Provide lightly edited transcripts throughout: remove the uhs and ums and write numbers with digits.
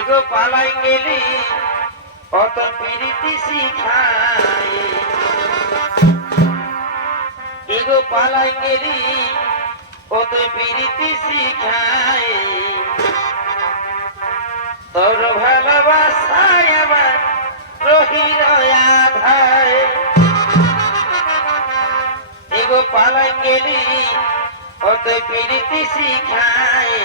एगो पालाई गेली অত প্রীতি শিখায় एगो पालाई गेली অত প্রীতি শিখায় তোর ভালোবাসায় আমার রহিল আধায় एगो पालाई गेली অত প্রীতি শিখায়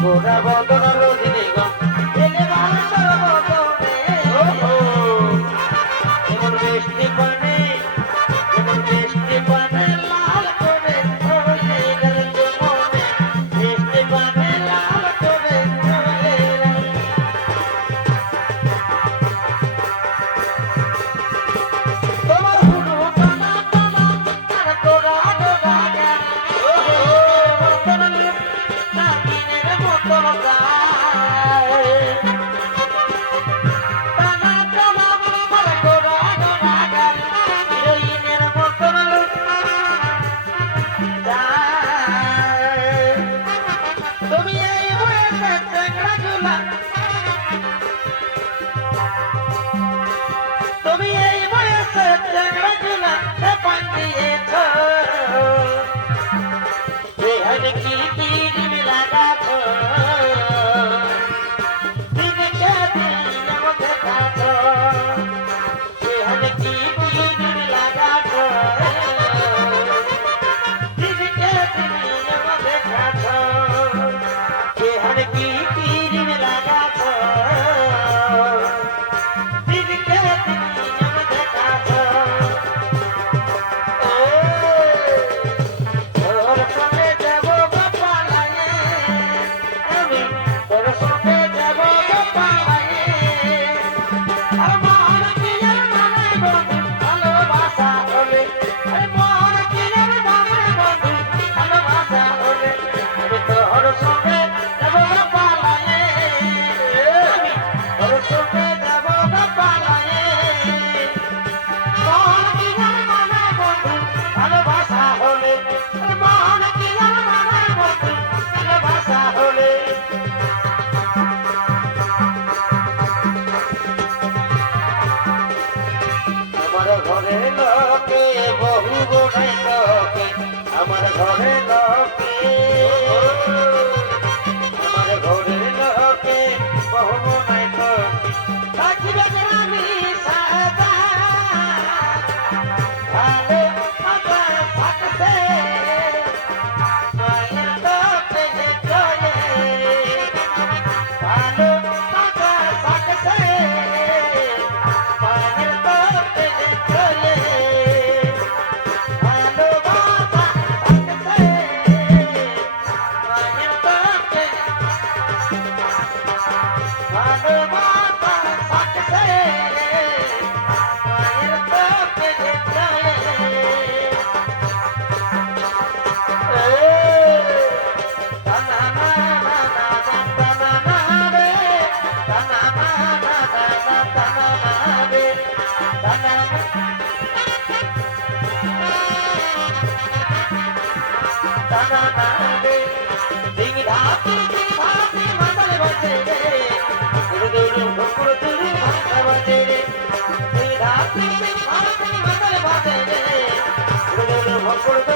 গোরা বদন রজনী গম এলে বাসর বদনে এমন বৃষ্টি পানে লাল করে ধরলে মনে বৃষ্টি পানে লাল করে ধরলে তোমার হুড়ু টানা টানা আর তোরা ডোরা গান মতন লুক নাগিনের মতন গায় টানা টানা আর তোরা ডোরা গান হিরোইনের মতন লুক যায় তুমি এই বয়সে চেংড়া ঝুলা তুমি এই বয়সে চেংড়া ঝুলা পান দিয়েছ বেহন কি তীর লাগাছ দিনকে দিন মধ্যে কাছ বেহন কি তীর লাগাছ দিনকে দিন মধ্যে কাছ বেহন কি তীর লাগাছ দিনকে দিন মধ্যে কাছ তোর সঙ্গে যাব গোপালায়ে আমি তোর সঙ্গে যাব গোপালায়ে আর মন কি আর মানে বন্ধু ভালোবাসা হলে আর মন কি আর মানে বন্ধু ভালোবাসা হলে আমি তোর সঙ্গে যাব গোপালায়ে আমি তোর সঙ্গে যাব গোপালায়ে মন কি আর মানে বন্ধু ভালোবাসা হলে মন কি আর মানে বন্ধু ভালোবাসা হলে আমার ঘরে লোকে বহু গোড়াই লোকে আমার ঘরে লোকে আমার ঘরের লোকে বহু গোড়াই লোকে থাকিবে আমি সাদা ভালো মজা থাকতে মায়ের তোকে চলে ভালো মজা থাকতে মায়ের তোকে চলে ভালোবাসা থাকতে মায়ের তোকে ভালোবাসা থাকতে মায়ের তোকে চলে ভক্ত